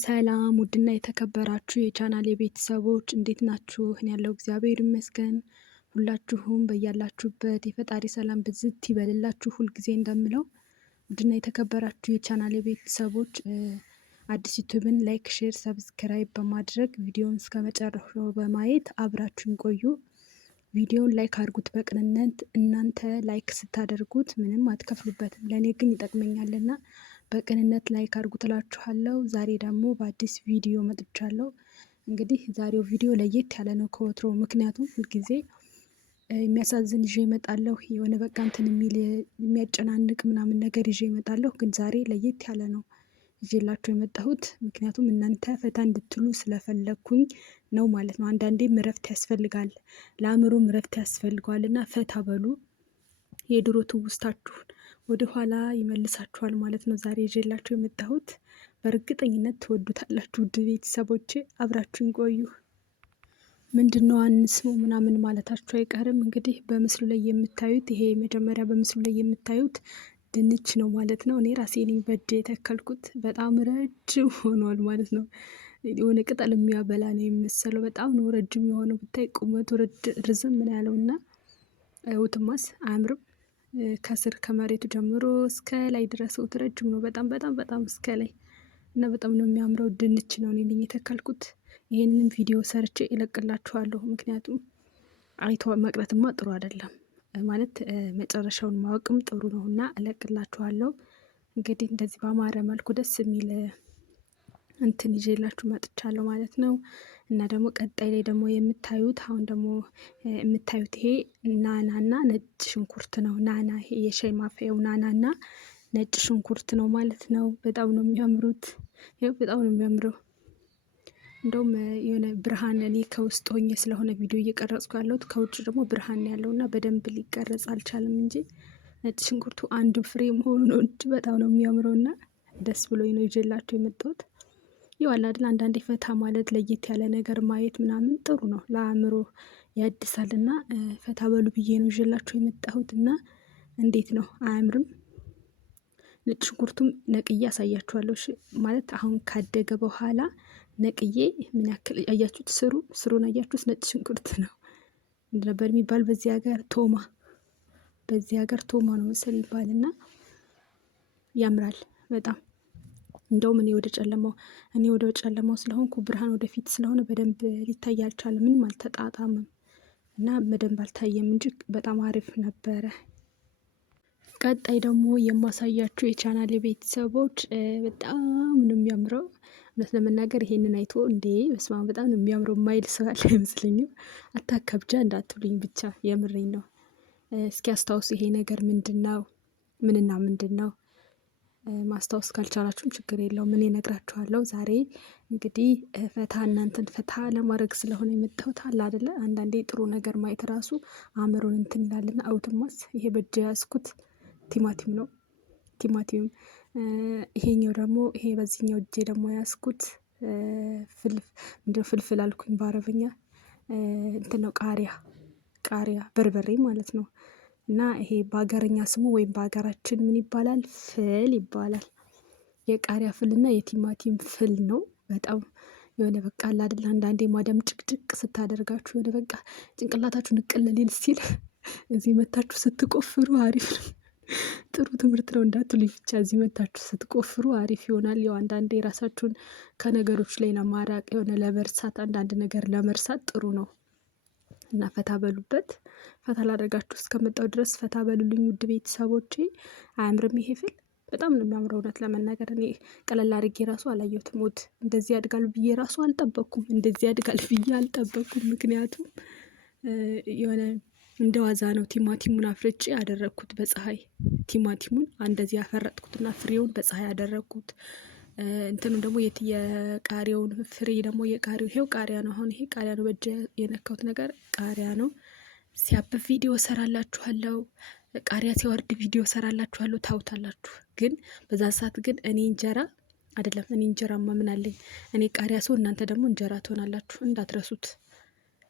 ሰላም ውድና የተከበራችሁ የቻናሌ ቤተሰቦች እንዴት ናችሁ? እኔ ያለው እግዚአብሔር ይመስገን። ሁላችሁም በያላችሁበት የፈጣሪ ሰላም ብዝት ይበልላችሁ። ሁልጊዜ እንደምለው ውድና የተከበራችሁ የቻናሌ ቤተሰቦች አዲስ ዩቱብን ላይክ፣ ሼር፣ ሰብስክራይብ በማድረግ ቪዲዮውን እስከ መጨረሻው በማየት አብራችሁን ቆዩ። ቪዲዮውን ላይክ አድርጉት በቅንነት። እናንተ ላይክ ስታደርጉት ምንም አትከፍሉበትም፣ ለእኔ ግን ይጠቅመኛልና በቅንነት ላይክ አድርጉት እላችኋለሁ። ዛሬ ደግሞ በአዲስ ቪዲዮ መጥቻለሁ። እንግዲህ ዛሬው ቪዲዮ ለየት ያለ ነው ከወትሮ፣ ምክንያቱም ሁልጊዜ የሚያሳዝን ይዤ እመጣለሁ፣ የሆነ በቃ እንትን የሚል የሚያጨናንቅ ምናምን ነገር ይዤ እመጣለሁ። ግን ዛሬ ለየት ያለ ነው ይዤላችሁ የመጣሁት፣ ምክንያቱም እናንተ ፈታ እንድትሉ ስለፈለግኩኝ ነው ማለት ነው። አንዳንዴም እረፍት ያስፈልጋል፣ ለአእምሮም እረፍት ያስፈልገዋል እና ፈታ በሉ። የድሮ ትውስታችሁን ወደ ኋላ ይመልሳችኋል ማለት ነው ዛሬ ይዤላችሁ የመጣሁት። በእርግጠኝነት ትወዱታላችሁ ውድ ቤተሰቦቼ፣ አብራችሁን ቆዩ። ምንድነው አንስሙ ምናምን ማለታችሁ አይቀርም። እንግዲህ በምስሉ ላይ የምታዩት ይሄ መጀመሪያ በምስሉ ላይ የምታዩት ድንች ነው ማለት ነው። እኔ ራሴ ነኝ በእጄ የተከልኩት። በጣም ረጅም ሆኗል ማለት ነው። የሆነ ቅጠል የሚያበላ ነው የመሰለው። በጣም ነው ረጅም የሆነው። ብታይ ቁመቱ ርዝም ምን ያለውና ውትማስ አያምርም? ከስር ከመሬቱ ጀምሮ እስከ ላይ ድረስ ረጅም ነው። በጣም በጣም በጣም እስከ ላይ እና በጣም ነው የሚያምረው። ድንች ነው እኔ ነኝ የተከልኩት። ይሄንን ቪዲዮ ሰርቼ እለቅላችኋለሁ። ምክንያቱም አይቶ መቅረትማ ጥሩ አይደለም ማለት መጨረሻውን ማወቅም ጥሩ ነው እና እለቅላችኋለሁ። እንግዲህ እንደዚህ በአማረ መልኩ ደስ የሚል እንትን ይዤላችሁ መጥቻለሁ ማለት ነው። እና ደግሞ ቀጣይ ላይ ደግሞ የምታዩት አሁን ደግሞ የምታዩት ይሄ ናናና ነጭ ሽንኩርት ነው። ናና ይሄ የሻይ ማፍያው ናናና ነጭ ሽንኩርት ነው ማለት ነው። በጣም ነው የሚያምሩት። ይኸው በጣም ነው የሚያምረው። እንደውም የሆነ ብርሃን እኔ ከውስጥ ሆኜ ስለሆነ ቪዲዮ እየቀረጽኩ ያለሁት ከውጭ ደግሞ ብርሃን ያለው እና በደንብ ሊቀረጽ አልቻለም እንጂ ነጭ ሽንኩርቱ አንድ ፍሬ መሆኑ ነው እንጂ በጣም ነው የሚያምረው እና ደስ ብሎኝ ነው ይዤላችሁ የመጣሁት። ይዋል አይደል አንዳንዴ ፈታ ማለት ለየት ያለ ነገር ማየት ምናምን ጥሩ ነው፣ ለአእምሮ ያድሳልና ፈታ በሉ ብዬ ነው ይዤላችሁ የመጣሁት። እና እንዴት ነው አያምርም? ነጭ ሽንኩርቱም ነቅዬ አሳያችኋለሁ። ማለት አሁን ካደገ በኋላ ነቅዬ ምን ያክል አያችሁት? ስሩን አያችሁት? ነጭ ሽንኩርት ነው ነበር የሚባል በዚህ ሀገር ቶማ፣ በዚህ ሀገር ቶማ ነው መሰል ይባልና ያምራል በጣም። እንደውም እኔ ወደ ጨለማው ስለሆንኩ ብርሃን ወደፊት ስለሆነ በደንብ ሊታይ አልቻለም። ምንም አልተጣጣምም እና በደንብ አልታየም እንጂ በጣም አሪፍ ነበረ። ቀጣይ ደግሞ የማሳያችሁ የቻናሌ ቤተሰቦች በጣም ነው የሚያምረው። እውነት ለመናገር ይሄንን አይቶ እንዴ በስመ አብ በጣም ነው የሚያምረው ማይል ሰው አለ አይመስለኝም። አታከብጃ እንዳትሉኝ ብቻ የምሬኝ ነው። እስኪ አስታውስ፣ ይሄ ነገር ምንድነው? ምንና ምንድነው? ማስታወስ ካልቻላችሁም ችግር የለውም፣ እኔ እነግራችኋለሁ። ዛሬ እንግዲህ ፈታ እናንተን ፈታ ለማድረግ ስለሆነ የመጣሁት አለ አይደለ። አንዳንዴ ጥሩ ነገር ማየት ራሱ አእምሮን እንትን ይላልና። አውትማስ ይሄ በእጅ ያዝኩት ቲማቲም ነው። ቲማቲም ይሄኛው ደግሞ ይሄ በዚህኛው እጄ ደግሞ ያዝኩት ፍልፍል አልኩኝ በአረብኛ እንትን ነው፣ ቃሪያ በርበሬ ማለት ነው። እና ይሄ በሀገረኛ ስሙ ወይም በሀገራችን ምን ይባላል? ፍል ይባላል። የቃሪያ ፍል እና የቲማቲም ፍል ነው። በጣም የሆነ በቃ አለ አይደል አንዳንዴ ማዳም ጭቅጭቅ ስታደርጋችሁ የሆነ በቃ ጭንቅላታችሁ ንቅል ሊል ሲል እዚህ መታችሁ ስትቆፍሩ አሪፍ ነው። ጥሩ ትምህርት ነው እንዳትሉኝ ብቻ፣ እዚህ መታችሁ ስትቆፍሩ አሪፍ ይሆናል። ያው አንዳንዴ ራሳችሁን ከነገሮች ላይ ለማራቅ የሆነ ለመርሳት፣ አንዳንድ ነገር ለመርሳት ጥሩ ነው እና ፈታ በሉበት። ፈታ ላደርጋችሁ እስከመጣው ድረስ ፈታ በሉልኝ ውድ ቤተሰቦቼ። አያምርም? ይሄ ፍል በጣም ነው የሚያምረው። እውነት ለመናገር እኔ ቀለል አድርጌ ራሱ አላየሁትም። እንደዚህ ያድጋል ብዬ ራሱ አልጠበቅኩም። ምክንያቱም የሆነ እንደ ዋዛ ነው ቲማቲሙን አፍርጬ ያደረግኩት በፀሐይ። ቲማቲሙን እንደዚህ ያፈረጥኩትና ፍሬውን በፀሐይ ያደረግኩት። እንትኑን ደግሞ የቃሪያውን ፍሬ ደግሞ የቃሪያው ይሄው ቃሪያ ነው። አሁን ይሄ ቃሪያ ነው፣ በእጅ የነካሁት ነገር ቃሪያ ነው። ሲያብብ ቪዲዮ ሰራላችኋለሁ፣ ቃሪያ ሲወርድ ቪዲዮ ሰራላችኋለሁ፣ ታውታላችሁ። ግን በዛ ሰዓት ግን እኔ እንጀራ አይደለም፣ እኔ እንጀራማ ምን አለኝ? እኔ ቃሪያ ሰው፣ እናንተ ደግሞ እንጀራ ትሆናላችሁ፣ እንዳትረሱት።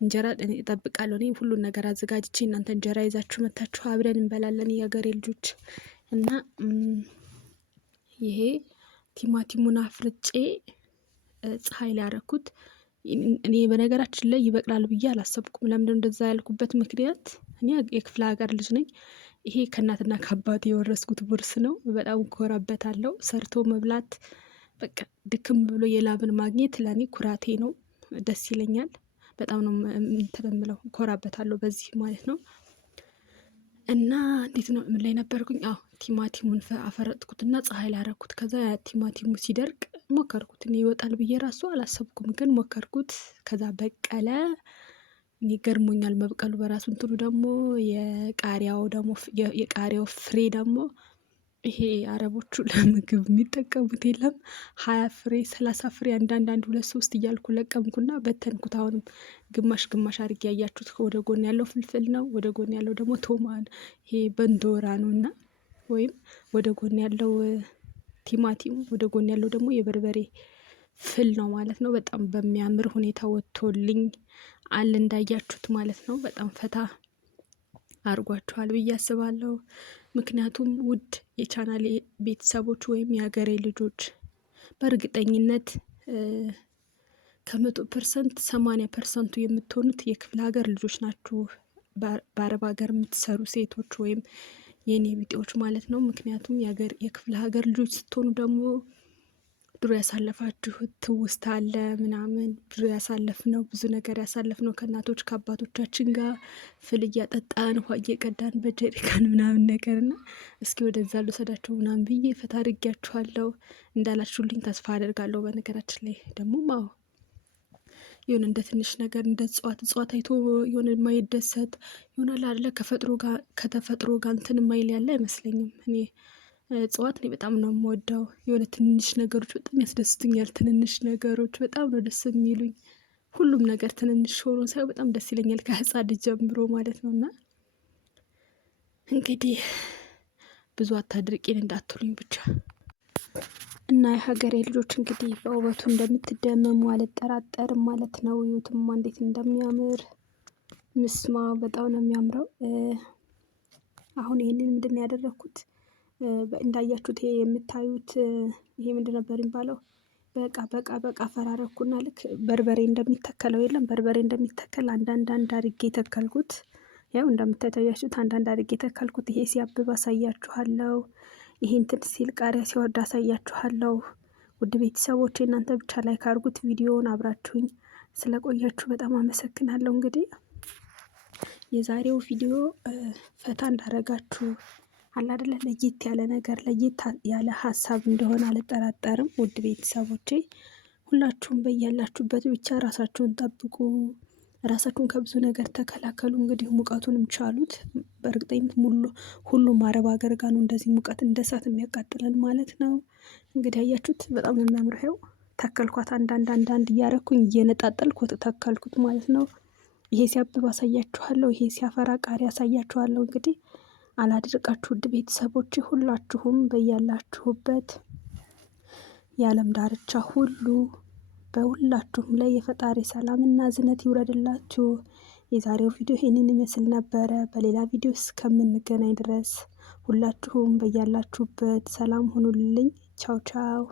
እንጀራ እኔ እጠብቃለሁ። እኔ ሁሉን ነገር አዘጋጅቼ እናንተ እንጀራ ይዛችሁ መታችሁ አብረን እንበላለን የሀገሬ ልጆች። እና ይሄ ቲማቲሙን አፍርጬ ፀሐይ ላይ ያረኩት። እኔ በነገራችን ላይ ይበቅላል ብዬ አላሰብኩም። ለምንድነው እንደዛ ያልኩበት ምክንያት እኔ የክፍለ ሀገር ልጅ ነኝ። ይሄ ከእናትና ከአባቴ የወረስኩት ውርስ ነው። በጣም እኮራበታለሁ። ሰርቶ መብላት በቃ ድክም ብሎ የላብን ማግኘት ለእኔ ኩራቴ ነው። ደስ ይለኛል። በጣም ነው እንትን የምለው እኮራበታለሁ በዚህ ማለት ነው። እና እንዴት ነው ምን ላይ ነበርኩኝ? አዎ ቲማቲሙን አፈረጥኩትና ፀሐይ ላይ አረኩት። ከዛ ቲማቲሙ ሲደርቅ ሞከርኩት። እኔ ይወጣል ብዬ ራሱ አላሰብኩም፣ ግን ሞከርኩት። ከዛ በቀለ። እኔ ገርሞኛል መብቀሉ በራሱ። እንትኑ ደግሞ የቃሪያው ፍሬ ደግሞ ይሄ አረቦቹ ለምግብ የሚጠቀሙት የለም 20 ፍሬ 30 ፍሬ አንዳንድ 2-3 እያልኩ ለቀምኩና በተንኩት። አሁንም ግማሽ ግማሽ አድርጌ ያያችሁት ወደ ጎን ያለው ፍልፍል ነው፣ ወደ ጎን ያለው ደግሞ ቶማን ይሄ በንዶራ ነው እና ወይም ወደ ጎን ያለው ቲማቲም፣ ወደ ጎን ያለው ደግሞ የበርበሬ ፍል ነው ማለት ነው። በጣም በሚያምር ሁኔታ ወጥቶልኝ አለ እንዳያችሁት ማለት ነው። በጣም ፈታ አርጓችኋል ብዬ አስባለሁ። ምክንያቱም ውድ የቻናሌ ቤተሰቦች ወይም የሀገሬ ልጆች በእርግጠኝነት 100% 80% የምትሆኑት የክፍለ ሀገር ልጆች ናችሁ። በአረብ ሀገር የምትሰሩ ሴቶች ወይም የኔ ቢጤዎች ማለት ነው። ምክንያቱም የክፍለ ሀገር ልጆች ስትሆኑ ደግሞ ድሮ ያሳለፋችሁት ትውስታ አለ ምናምን፣ ድሮ ያሳለፍነው ብዙ ነገር ያሳለፍነው ከእናቶች ከአባቶቻችን ጋር ፍል እያጠጣን ውሃ እየቀዳን በጀሪካን ምናምን ነገር እና እስኪ ወደዛ ልውሰዳቸው ምናምን ብዬ ፈታ አድርጊያችኋለሁ። እንዳላችሁልኝ ተስፋ አደርጋለሁ። በነገራችን ላይ ደግሞ የሆነ እንደ ትንሽ ነገር እንደ እጽዋት አይቶ የሆነ የማይደሰት ይሆናል አይደለ? ከተፈጥሮ ጋር እንትን የማይል ያለ አይመስለኝም። እኔ እጽዋት እኔ በጣም ነው የምወደው። የሆነ ትንሽ ነገሮች በጣም ያስደስቱኛል። ትንንሽ ነገሮች በጣም ነው ደስ የሚሉኝ። ሁሉም ነገር ትንንሽ ሆኖ ሳይሆን በጣም ደስ ይለኛል፣ ከህፃን ልጅ ጀምሮ ማለት ነው። እና እንግዲህ ብዙ አታድርቂን እንዳትሉኝ ብቻ። እና የሀገሬ ልጆች እንግዲህ በውበቱ እንደምትደመሙ አልጠራጠርም ማለት ነው። እዩትማ እንዴት እንደሚያምር ምስማ፣ በጣም ነው የሚያምረው። አሁን ይሄንን ምንድን ነው ያደረኩት? እንዳያችሁት ይሄ የምታዩት ይሄ ምንድን ነበር የሚባለው? በቃ ፈራረኩና ልክ በርበሬ እንደሚተከለው የለም፣ በርበሬ እንደሚተከል አንዳንድ አድርጌ ተከልኩት። ያው እንደምታያችሁት አንዳንድ አድርጌ ተከልኩት። ይሄ ሲያብብ አሳያችኋለሁ። ይሄ እንትን ሲል ቃሪያ ሲወርድ አሳያችኋለሁ። ውድ ቤተሰቦቼ እናንተ ብቻ ላይክ አድርጉት። ቪዲዮውን አብራችሁኝ ስለቆያችሁ በጣም አመሰግናለሁ። እንግዲህ የዛሬው ቪዲዮ ፈታ እንዳረጋችሁ አለ አይደለ? ለየት ያለ ነገር ለየት ያለ ሀሳብ እንደሆነ አልጠራጠርም። ውድ ቤተሰቦቼ ሁላችሁም በያላችሁበት ብቻ ራሳችሁን ጠብቁ፣ ራሳችሁን ከብዙ ነገር ተከላከሉ። እንግዲህ ሙቀቱንም ቻሉት። በእርግጠኝነት ሁሉም አረብ ሀገር ጋር ነው እንደዚህ ሙቀት እንደ እሳት የሚያቃጥለን ማለት ነው። እንግዲህ አያችሁት በጣም ነው የሚያምረው። ተከልኳት አንዳንድ እያረኩኝ እየነጣጠልኩ ተከልኩት ማለት ነው። ይሄ ሲያብብ አሳያችኋለሁ። ይሄ ሲያፈራ ቃሪያ አሳያችኋለሁ። እንግዲህ አላድርቃችሁ ውድ ቤተሰቦች ሁላችሁም በያላችሁበት የዓለም ዳርቻ ሁሉ በሁላችሁም ላይ የፈጣሪ ሰላምና እዝነት ይውረድላችሁ። የዛሬው ቪዲዮ ይህንን ይመስል ነበረ። በሌላ ቪዲዮ እስከምንገናኝ ድረስ ሁላችሁም በያላችሁበት ሰላም ሁኑልኝ። ቻው ቻው።